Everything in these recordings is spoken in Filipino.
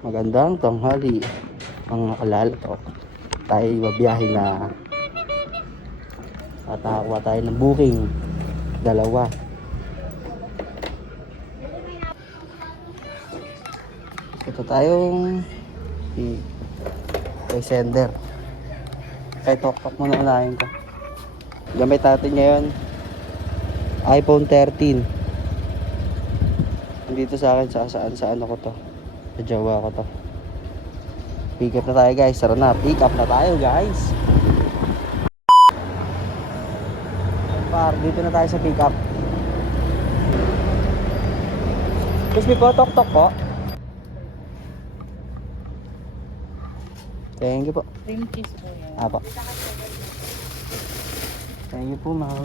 Magandang tanghali mga kalalato. Tayo babiyahe na tatawa tayo ng booking. Dalawa. Ito tayong kay sender. Kay Toktok muna unahin ko. Gamit natin ngayon iPhone 13. Dito sa akin sa ano ko to. Sa Jawa ko to. Pick up na tayo guys. Tara na. Pick up na tayo guys. Dito na tayo sa pick up. Excuse me po. Tok po. Thank you po. Cream cheese po yan. Apo. Thank you po ma'am.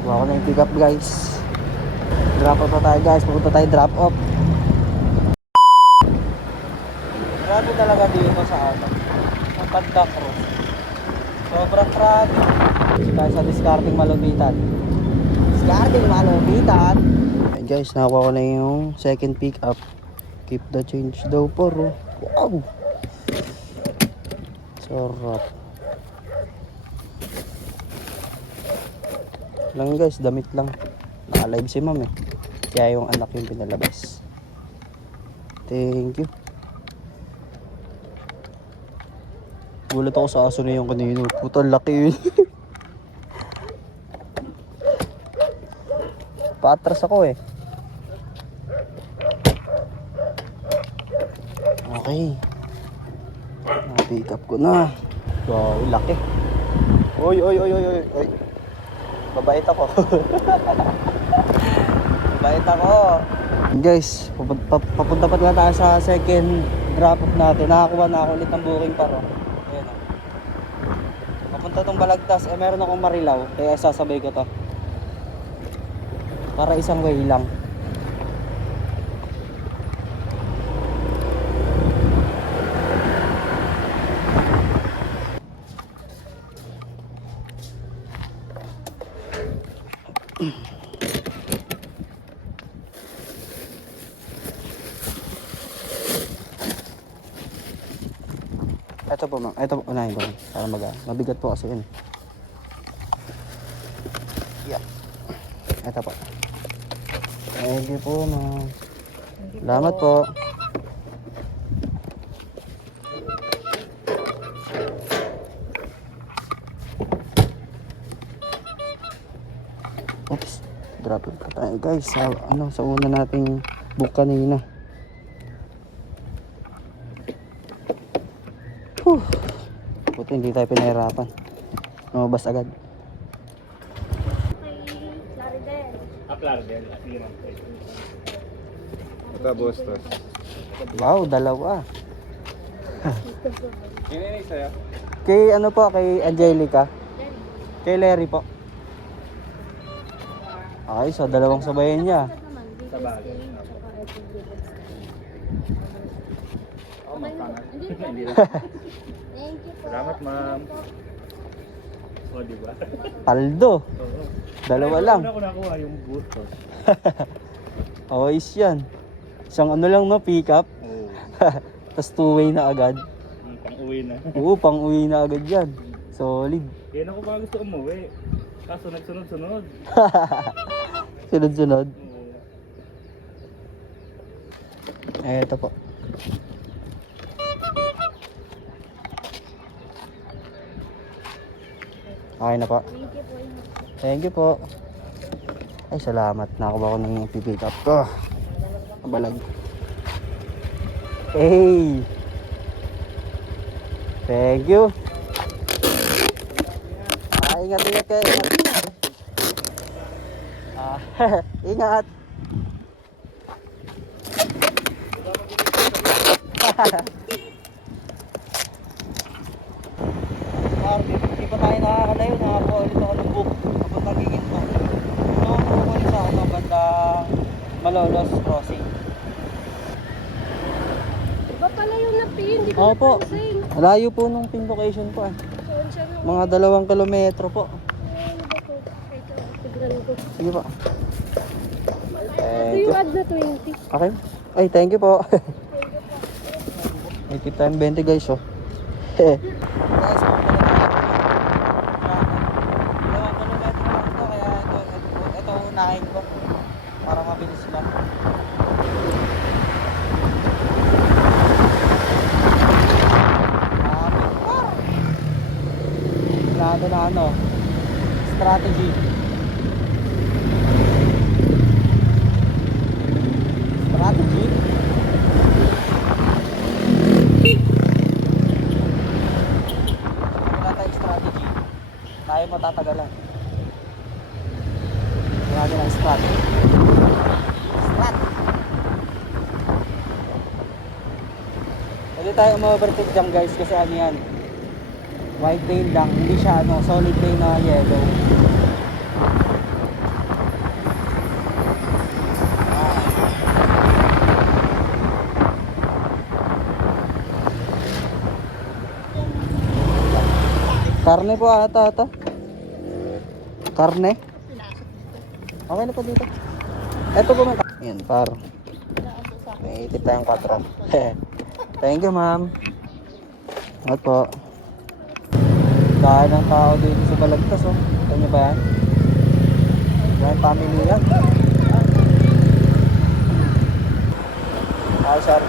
Kuha ko na yung pick up guys. Drop off na tayo guys. Pupunta tayo drop off. Grabe talaga dito sa ano. Ang Panda Cruz. Sobrang traffic. Tayo sa discarding malupitan. Discarding malupitan. Hey guys, nakakuha ko na yung second pick up. Keep the change daw po. Wow. Sarap. Lang guys, damit lang. Naka-live si ma'am eh. Kaya yung anak yung pinalabas. Thank you. Gulat ako sa aso na yung kanino. Puta, laki yun. Paatras ako eh. Okay. Na-pick up ko na. Wow, laki. Oy. Mabait ako. Mabait ako. Guys, papunta pa lang tayo sa second drop off natin. Nakakuha na ako ulit ng booking paro. Ayan o. Papunta tong Balagtas. Meron akong Marilaw. Kaya sasabay ko to. Para isang way lang. Ito po ma'am. Ito po. Unahin ko. Para mabigat po kasi yun. Yeah. Ito po. Thank you po ma'am. Salamat po. Oops. Drop it pa tayo guys. Sa una nating book kanina. Buti hindi tayo pinahirapan. Lumabas agad. Plaridel. Bustos. Wow, dalawa. Yun yung sa'yo? Kay ano po, kay Angelica. Kay Larry po. Okay, so dalawang sabayan niya. Sa bagay. Oh, magpangat. Hindi rin. Salamat, ma'am. O, diba? Paldo. Oo. Dalawa lang. Una ko nakuha yung bustos. Awais yan. Isang ano lang no, pick up. Oo. Tapos two-way na agad. Pang-uwi na. Oo, pang-uwi na agad yan. Solid. Yan ako pa gusto umuwi. Kaso nagsunod-sunod. Sunod-sunod. Oo. Eto po. Okay na po. Thank you po. Ay, salamat. Nakakuha ko ng pipick up ko. Kabalag. Hey! Thank you. Ingat kayo. Ingat. Hindi pa tayo nakakalayo. Nakakuha ulit ako ng book. Papunta Giginto. Ito ako ulit sa ako bandang Malolos Crossing. Iba pala yung napin, hindi ko Opo. napansin. Malayo po nung pin location po eh. Saan siya nung... Mga 2 kilometro po. Ano ba to? Ito, tignan ko. Sige po. yung ad na 20. Okay. Ay, thank you po. May tip tayong 20 guys, oh. Guys, ito unahin ko para mabilis lang. Plano na ano, strategy. Strategy? Wala tayong strategy. Tayo matatagalan. Wala natin ang strategy. Pwede tayo ma-overtake dyan guys kasi ano yan, white paint lang, hindi siya ano, solid paint na yellow. Karne po ata ito. Karne. Okay na po dito. Ito po mga. Yan par. May itip tayong 4. Thank you ma'am. At po. Dahil ng tao dito sa Balagtas, oh. Kanya ba yan? Yan, family yan. Hi, sir.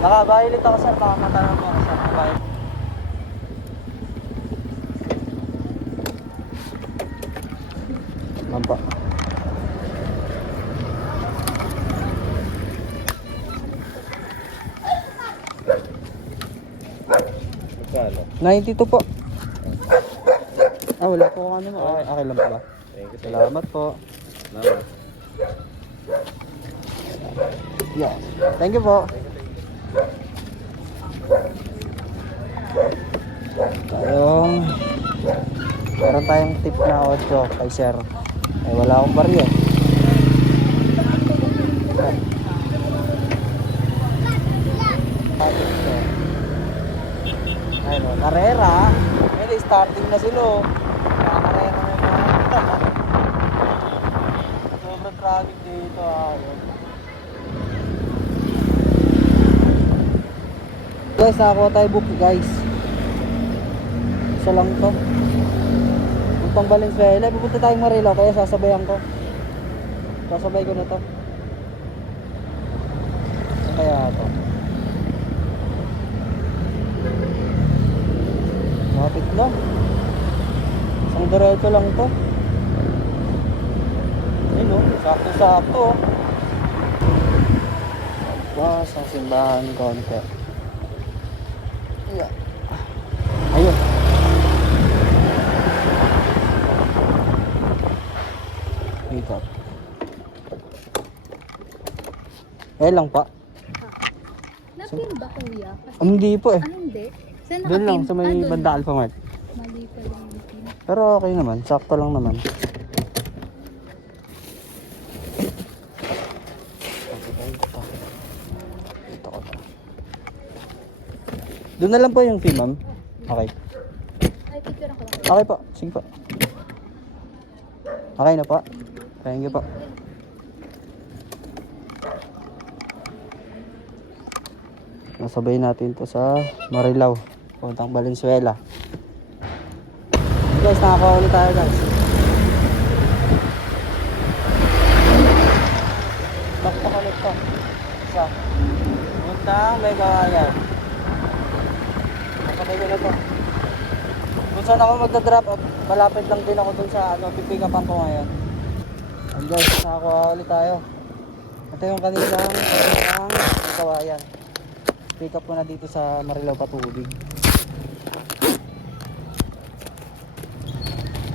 Naka-violet ako, sir. Baka matanong mo ako, sir. Naka-violet. Mampa. Magkano? 92 po. Ah, wala po kung ano. Okay, okay lang pala. Thank you. Salamat po. Salamat. Yeah. Thank you po. Meron tayong tip na 8 kay sir. Eh, wala akong barya. Ayun, karera. May starting na sila. Karera na yung mga. Sobrang traffic dito. Ayun. Guys, nakakuha tayo book guys. Isa lang to. Puntang Valenzuela. Pupunta tayong Marilao kaya sasabayan ko. Sasabay ko na to. Ano kaya to? Kapit lang. Isang diretso lang to. Ayun o, sakto-sakto o. Pas ang simbahan konti. Yeah. Ayun. Wake up. Eh lang pa. Napin ba kuya? Kasi, Hindi po eh. hindi. Saan Doon lang nakapin? sa may Doon. banda Alphamart. Mali pa lang yung pin. Pero okay naman, sakto lang naman. Doon na lang po yung fee, ma'am. Okay. Ay, picture ako lang. Okay po, sige po. Okay na po. Thank you po. Nasabay natin to sa Marilao, puntang Valenzuela. Guys, nakakuha ulit tayo guys. Bakpak ulit to. Isa. Puntang Megawayan. Nasabay ko na to. Kung saan ako magdadrop off, malapit lang din ako dun sa pipick upan ko ngayon. And guys, nakakuha ulit tayo. Ito yung kanilang Megawayan. Pick up ko na dito sa Marilao Patubig.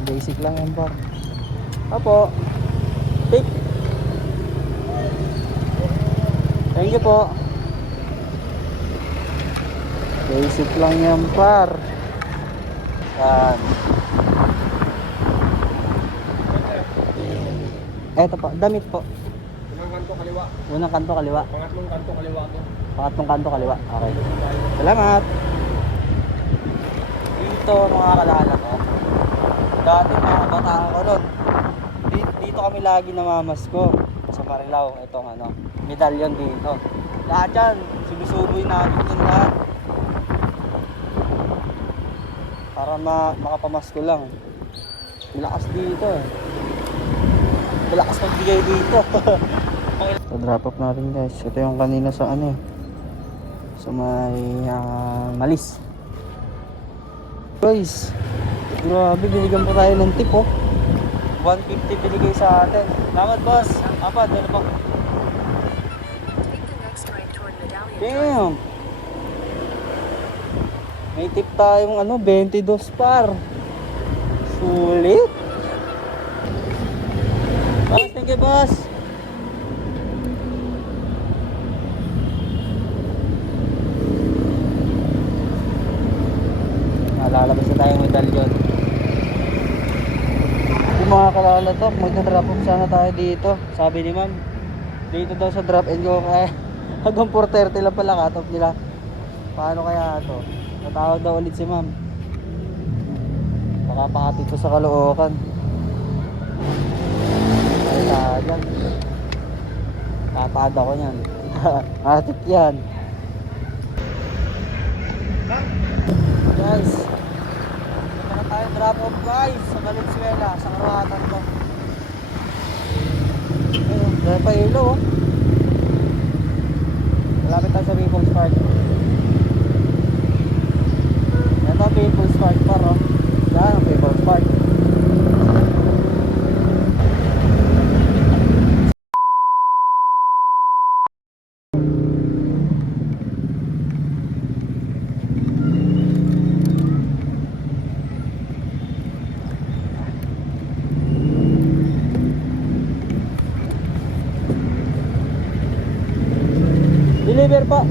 Basic lang yan pa. Apo. Pick. Thank you po. Basic lang yan par. Yan. Eto po, damit po. Unang kanto kaliwa. Unang kanto kaliwa. Pangatlong kanto kaliwa ko. Pangatlong kanto kaliwa. Okay. Salamat. Dito mga kalala ko. Dati mga kabataan ko nun. dito kami lagi namamasko. Sa Marilao, itong ano, medalyon dito. Lahat yan, sinusuboy namin yan lahat. Para makapamasko lang. Malakas dito eh. Malakas magbigay dito. So drop off natin guys. Ito yung kanina sa ano eh. Sa may Malis. Guys, grabe, binigyan po tayo ng tip oh. 150 binigay sa atin. Salamat boss. Apa, dala pa. Damn. May tip tayong ano, 22 par. Sulit. Boss, thank you boss. Lalabas na tayong medalyon. Yung mga kalalatok, magka-drop off sana tayo dito. Sabi ni ma'am, dito daw sa drop and go kaya hanggang 4:30 lang pala cut off nila. Paano kaya ito? Natawag daw ulit si ma'am. Nakapakatid ko sa Caloocan. Ay tagan. Tatad ako niyan. Atik yan. Guys, tayo drop off guys sa Valenzuela, sa Karuhatan to. Ayun, dahil pa ilo oh. Malapit tayo sa People's Park. Ito People's Park par oh. Yan ang People's Park. Deliver po.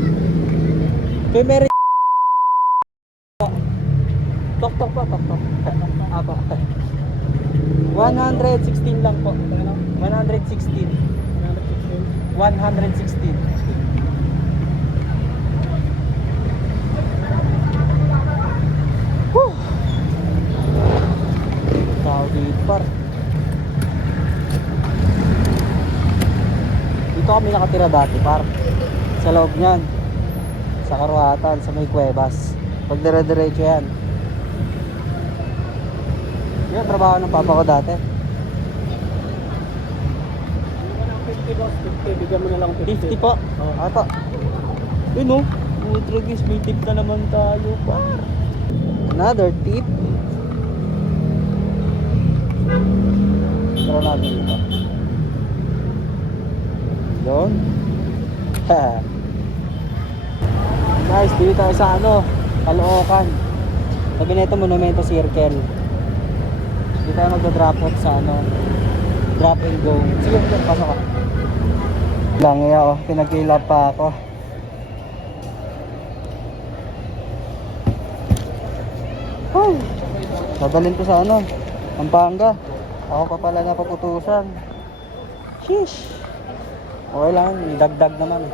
Kay Mary po. Tok tok po, tok tok. Apa. 116 lang po. 116. 116. Woo. Saudi par. Dito kami nakatira dati par. Sa loob niyan, sa Karuhatan, sa may Cuevas. Pag dire-diretso yan. Yan, trabaho ng papa ko dati. 50 boss, 50. Bigyan mo na lang 50 po. Ata. Yun o. Ultra guys, may tip na naman tayo pa. Another tip. Tara natin dito. Yun. Ha. Guys, dito tayo sa ano, Caloocan. Sabi nito Monumento Circle. Dito tayo magda-drop off sa ano, drop and go. Sige, pasok ka. Lang iya oh, pinag-ilap pa ako. Oh. Dadalhin ko sa ano, Pampanga. Ako pa pala napaputusan. Sheesh. Okay lang, dagdag naman.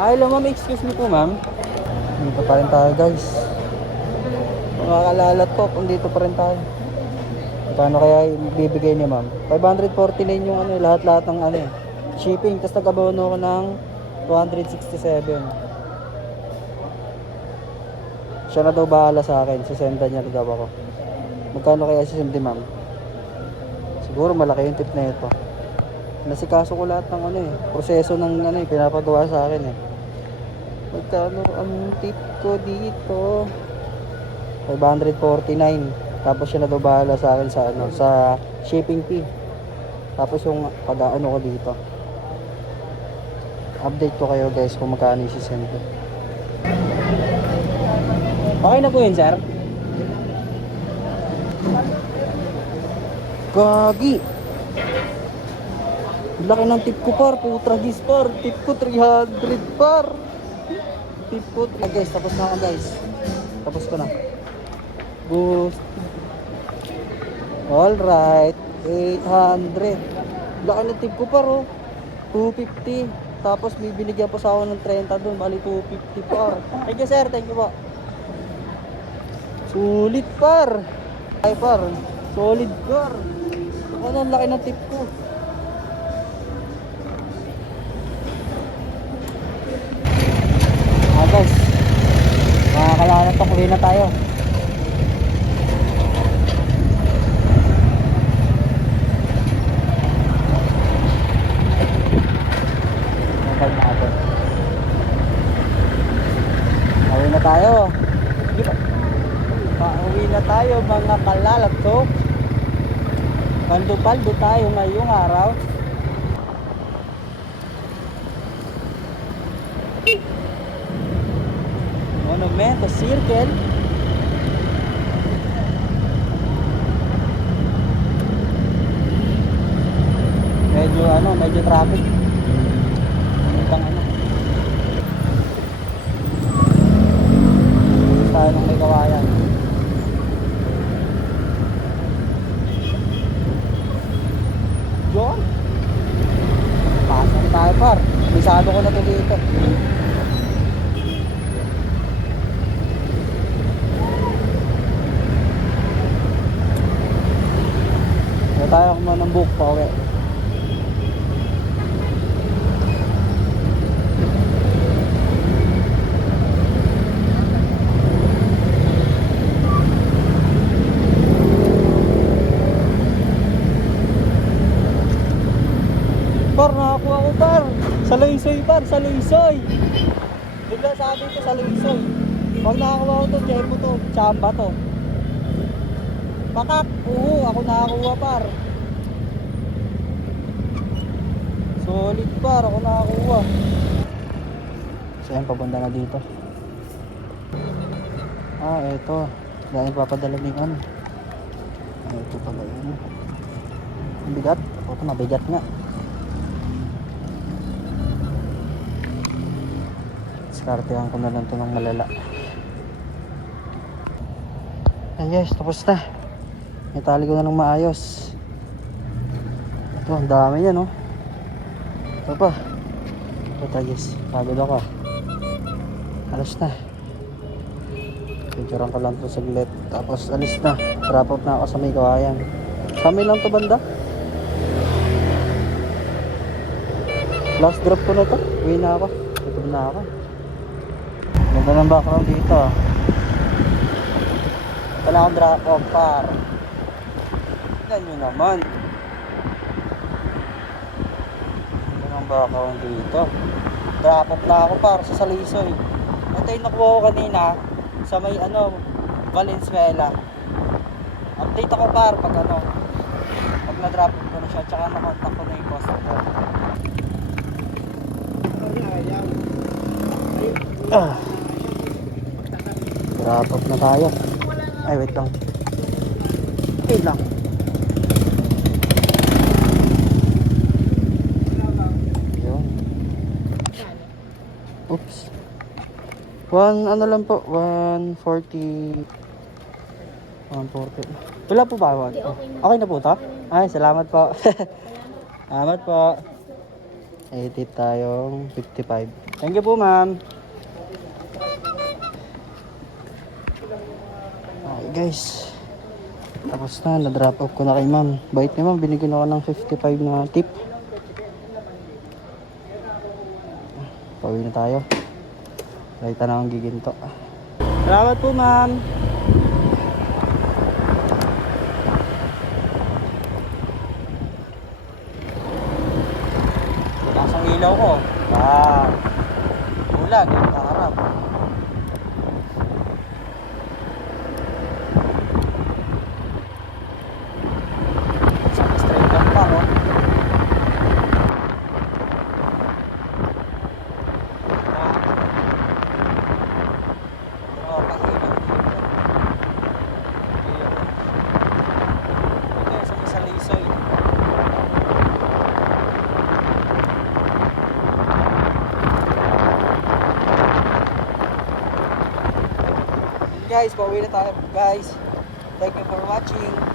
Ay, hello ma'am, excuse me po ma'am. Dito pa rin tayo guys. Mga kalalat ko, kung dito pa rin tayo. Paano kaya ibibigay niya ma'am? 549 yung ano, lahat-lahat ng ano shipping, tapos nag-abono ko ng 267. Siya na daw bahala sa akin, sisenda niya daw ako. Magkano kaya sisenda ma'am? Siguro malaki yung tip na ito. Nasikaso ko lahat ng ano proseso ng ano pinapagawa sa akin Magkano ang tip ko dito? 549. Tapos siya na daw bahala sa akin sa ano, sa shipping fee. Tapos yung pag-ano ko dito. Update ko kayo guys kung magkano i-send ko. Okay na po yun, sir? Gagi! Laki ng tip ko par, putra gis par. Tip ko 300 par. Tip ko guys, tapos na ako guys. Tapos ko na. Boost. Alright, 800. Laki ng tip ko par oh. 250. Tapos may binigyan pa sa ako ng 30 doon, bali 250 par. Thank you sir, thank you po. Sulit par. Ay par. Solid par. Ano ang laki ng tip ko. Guys. Mga kalanat pa, uwi na tayo. Okay natin. Uwi na tayo. Pauwi na tayo mga kalalato. Paldo-paldo tayo ngayong araw. Monumento Circle. Medyo traffic. Itang tayo ng may kawayan. Yun. Pasan tayo par. Bisado ko na to dito. Tayo kung ng book pa uwi. Par, nakakuha ko par. Salaysoy par, salaysoy. Diba sabi ko salaysoy. Pag nakakuha ko to, Jebo to, Chamba to. Pakak, oo, ako nakakuha par. Solid par, ako nakakuha. So yan, papunta na dito. Eto. Dahil papadala ng ano. Ito pala yun. Ang bigat. Ito mabigat nga. Diskartehan ko na lang ito ng malala. Ay guys, tapos na. Itali ko na ng maayos. Ito, ang dami yan, oh. Ito pa. Ito guys, pagod ako. Alas na. Picturean ko lang ito saglit. Tapos alis na. Drop out na ako sa may kawayan. Sa may lang ito banda. Last drop ko na ito. Uwi na ako. Ito na ako. Ganda ng background dito, ah. Wala akong drop off par. Tignan nyo naman. Ganda ng background dito. Drop off na ako par sa Salisoy. Ito yung nakuha ko kanina sa may Valenzuela. Update ako par pag pag na-drop off ko na siya, tsaka na-contact ko na yung customer. Drop off na tayo. Ay, wait lang. Wait lang. Yun. Oops. Ano lang po, 140. 140. Wala po ba? Okay na po ito? Ay, salamat po. Salamat po. Edit tayong 55. Thank you po, ma'am. Okay, guys. Tapos na, na-drop off ko na kay ma'am. Bait ni ma'am, binigyan ako ng 55 na tip. Pauwi na tayo. Laita na akong giginto. Salamat po, ma'am. Taas ang ilaw ko. Ulan, yung kaharap. Straight up pa, oh. Guys, pauwi na tayo guys. Thank you for watching.